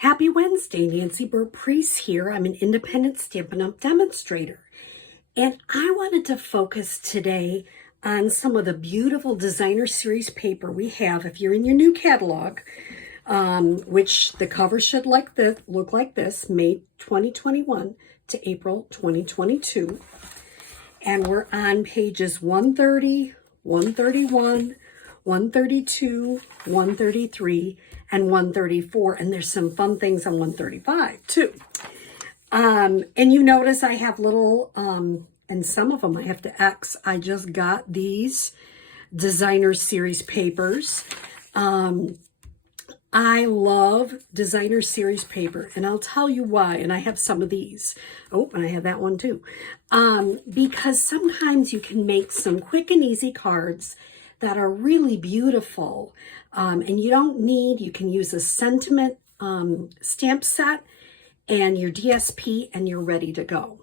Happy Wednesday, Nancy Burt-Preece here. I'm an independent Stampin' Up! Demonstrator. And I wanted to focus today on some of the beautiful designer series paper we have. If you're in your new catalog, which the cover should look like this, May 2021 to April 2022. And we're on pages 130, 131, 132, 133, and 134. And there's some fun things on 135 too. And you notice I have little, and some of them I have to X. I just got these designer series papers. I love designer series paper, and I'll tell you why. And I have some of these. Oh, and I have that one too. Because sometimes you can make some quick and easy cards that are really beautiful. And you can use a sentiment stamp set and your DSP, and you're ready to go.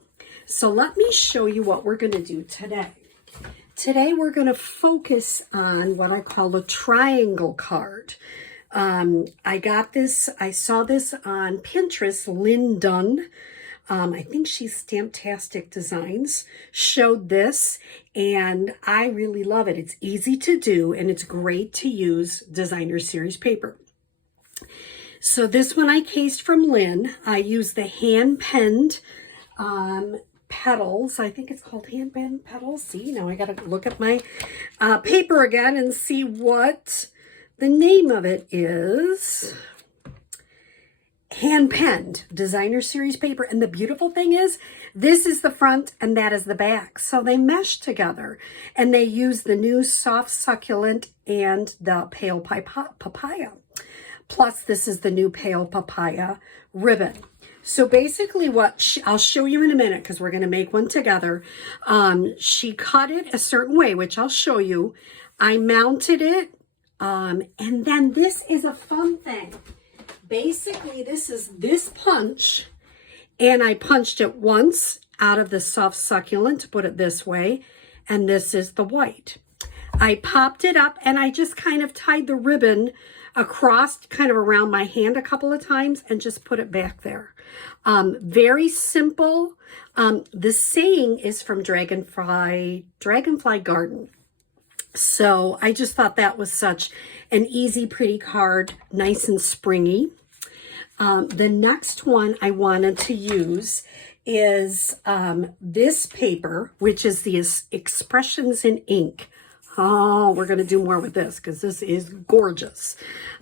So let me show you what we're going to do today. Today we're going to focus on what I call a triangle card. I saw this on Pinterest. Lynn Dunn, I think she's Stamptastic Designs, showed this, and I really love it. It's easy to do, and it's great to use designer series paper. So this one I cased from Lynn. I used the hand-penned petals. I think it's called hand-penned petals. See, now I got to look at my paper again and see what the name of it is. Hand-penned designer series paper. And the beautiful thing is, this is the front and that is the back. So they mesh together, and they use the new soft succulent and the pale papaya. Plus, this is the new pale papaya ribbon. So basically I'll show you in a minute, because we're going to make one together. She cut it a certain way, which I'll show you. I mounted it. And then this is a fun thing. Basically, this is this punch, and I punched it once out of the soft succulent, to put it this way, and this is the white. I popped it up, and I just kind of tied the ribbon across, kind of around my hand a couple of times, and just put it back there. Very simple. The saying is from Dragonfly Garden. So I just thought that was such an easy, pretty card, nice and springy. The next one I wanted to use is this paper, which is the Expressions in Ink. Oh, we're going to do more with this because this is gorgeous.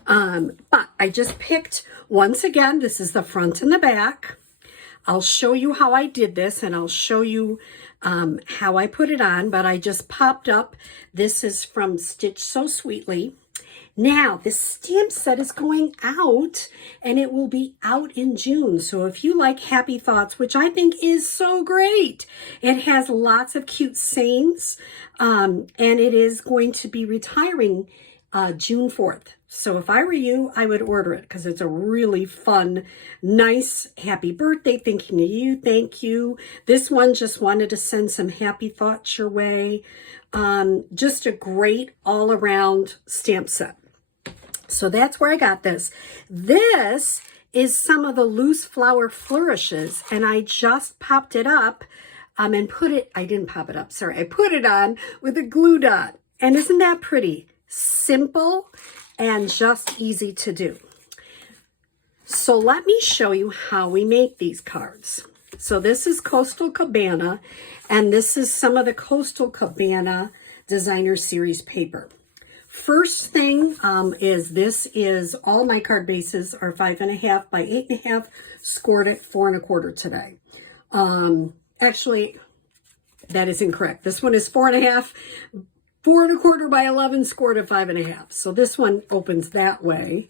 But I just picked, once again, this is the front and the back. I'll show you how I did this, and I'll show you how I put it on, but I just popped up. This is from Stitch So Sweetly. Now, this stamp set is going out, and it will be out in June. So if you like Happy Thoughts, which I think is so great, it has lots of cute sayings, and it is going to be retiring June 4th. So if I were you, I would order it, because it's a really fun, nice, happy birthday, thinking of you, thank you. This one just wanted to send some happy thoughts your way. Just a great all-around stamp set. So that's where I got this. This is some of the loose flower flourishes, and I just popped it up and put it, I didn't pop it up, sorry. I put it on with a glue dot. And isn't that pretty? Simple and just easy to do. So let me show you how we make these cards. So this is Coastal Cabana, and this is some of the Coastal Cabana designer series paper. First thing is all my card bases are 5.5 by 8.5, scored at 4 1/4 today. Actually, that is incorrect. This one is 4.5, 4 1/4 by 11, scored at 5.5. So this one opens that way.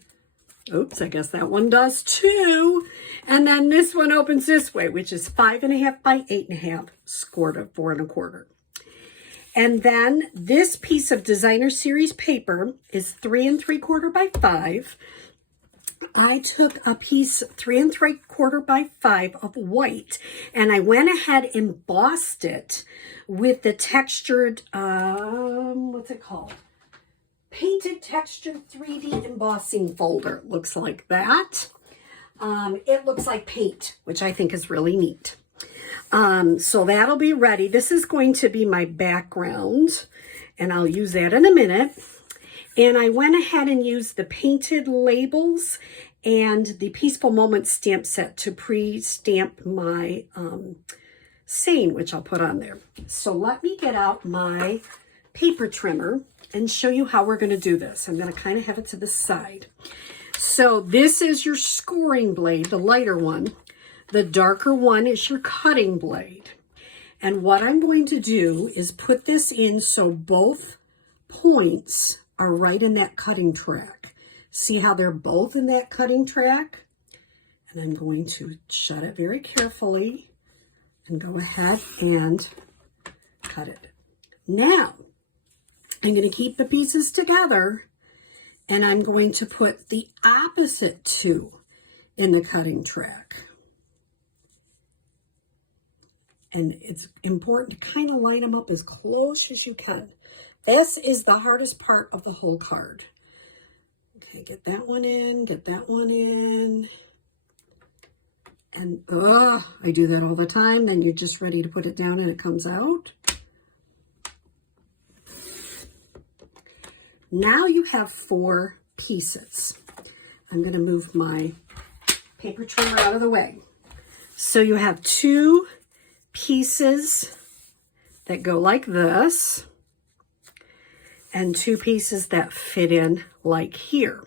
Oops, I guess that one does too. And then this one opens this way, which is 5.5 by 8.5, scored at 4 1/4. And then this piece of designer series paper is 3 3/4 by 5. I took a piece 3 3/4 by 5 of white, and I went ahead and embossed it with the textured, what's it called? Painted Texture 3D embossing folder. Looks like that. it looks like paint, which I think is really neat. So that'll be ready. This is going to be my background, and I'll use that in a minute. And I went ahead and used the painted labels and the Peaceful Moments stamp set to pre-stamp my saying, which I'll put on there. So let me get out my paper trimmer and show you how we're going to do this. I'm going to kind of have it to the side. So this is your scoring blade, the lighter one. The darker one is your cutting blade. And what I'm going to do is put this in so both points are right in that cutting track. See how they're both in that cutting track? And I'm going to shut it very carefully and go ahead and cut it. Now, I'm going to keep the pieces together, and I'm going to put the opposite two in the cutting track. And it's important to kind of line them up as close as you can. This is the hardest part of the whole card. Okay, get that one in, get that one in. And I do that all the time. Then you're just ready to put it down and it comes out. Now you have 4 pieces. I'm going to move my paper trimmer out of the way. So you have 2 pieces that go like this and 2 pieces that fit in like here.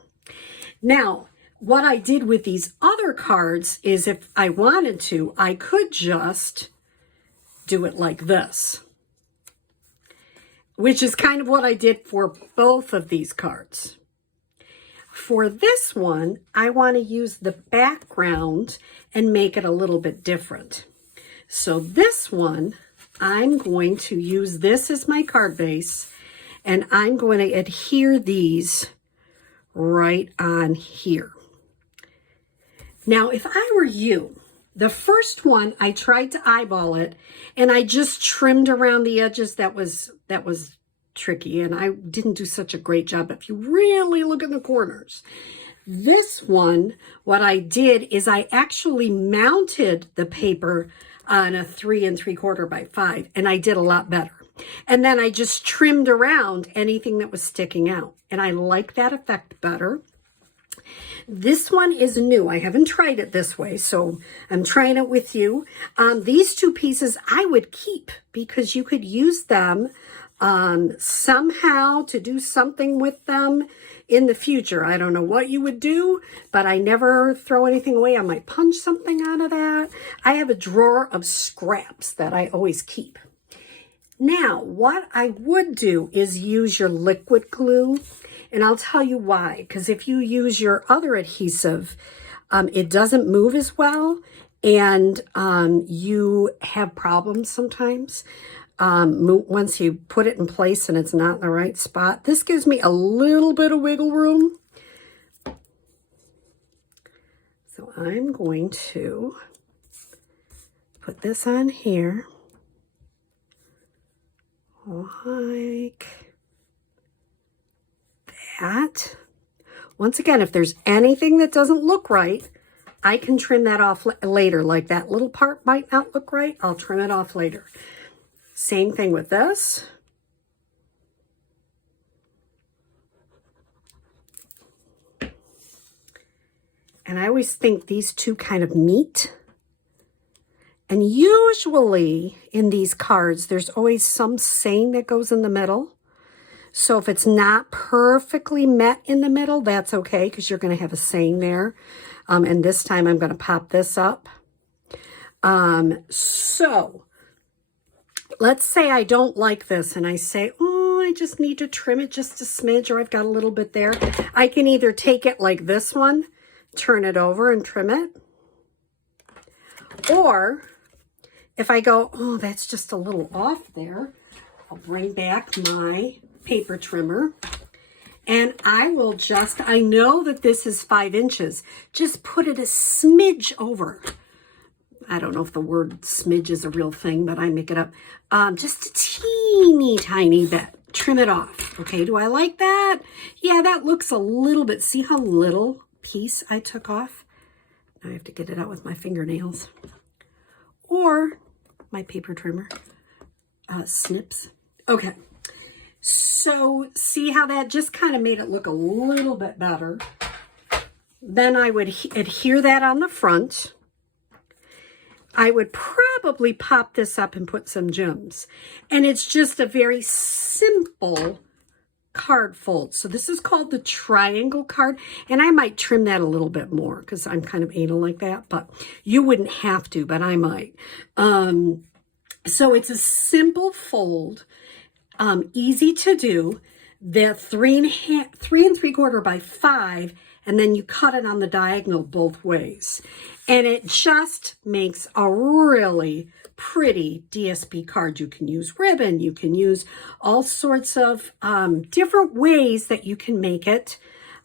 Now, what I did with these other cards is if I wanted to, I could just do it like this, which is kind of what I did for both of these cards. For this one, I want to use the background and make it a little bit different. So this one, I'm going to use this as my card base, and I'm going to adhere these right on here. Now, if I were you, the first one, I tried to eyeball it, and I just trimmed around the edges. That was tricky, and I didn't do such a great job if you really look in the corners. This one, what I did is I actually mounted the paper on a 3 3/4 by 5, and I did a lot better. And then I just trimmed around anything that was sticking out, and I like that effect better. This one is new. I haven't tried it this way, so I'm trying it with you. These 2 pieces I would keep because you could use them somehow to do something with them in the future. I don't know what you would do, but I never throw anything away. I might punch something out of that. I have a drawer of scraps that I always keep. Now, what I would do is use your liquid glue, and I'll tell you why. Because if you use your other adhesive, it doesn't move as well, and you have problems sometimes. Once you put it in place and it's not in the right spot. This gives me a little bit of wiggle room. So I'm going to put this on here. Like that. Once again, if there's anything that doesn't look right, I can trim that off later. Like that little part might not look right, I'll trim it off later. Same thing with this. And I always think these 2 kind of meet. And usually in these cards, there's always some saying that goes in the middle. So if it's not perfectly met in the middle, that's okay, because you're going to have a saying there. And this time I'm going to pop this up. So let's say I don't like this and I say, oh, I just need to trim it just a smidge, or I've got a little bit there. I can either take it like this one, turn it over and trim it. Or if I go, oh, that's just a little off there, I'll bring back my paper trimmer and I will just, I know that this is 5 inches, just put it a smidge over. I don't know if the word smidge is a real thing, but I make it up. Just a teeny tiny bit. Trim it off. Okay, do I like that? Yeah, that looks a little bit, see how little piece I took off? I have to get it out with my fingernails or my paper trimmer. Snips. Okay. So see how that just kind of made it look a little bit better. Then I would adhere that on the front. I would probably pop this up and put some gems. And it's just a very simple card fold. So this is called the triangle card. And I might trim that a little bit more because I'm kind of anal like that. But you wouldn't have to, but I might. So it's a simple fold. Easy to do. They're 3 3/4 by 5, and then you cut it on the diagonal both ways. And it just makes a really pretty DSP card. You can use ribbon, you can use all sorts of different ways that you can make it.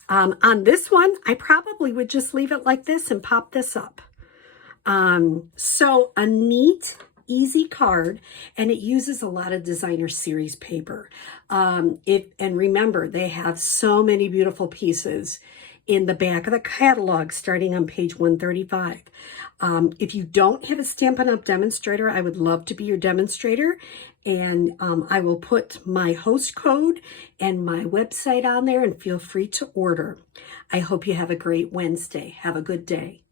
On this one, I probably would just leave it like this and pop this up. So a neat, easy card, and it uses a lot of designer series paper. And remember, they have so many beautiful pieces in the back of the catalog starting on page 135. If you don't have a Stampin' Up! Demonstrator, I would love to be your demonstrator, and I will put my host code and my website on there, and feel free to order. I hope you have a great Wednesday. Have a good day.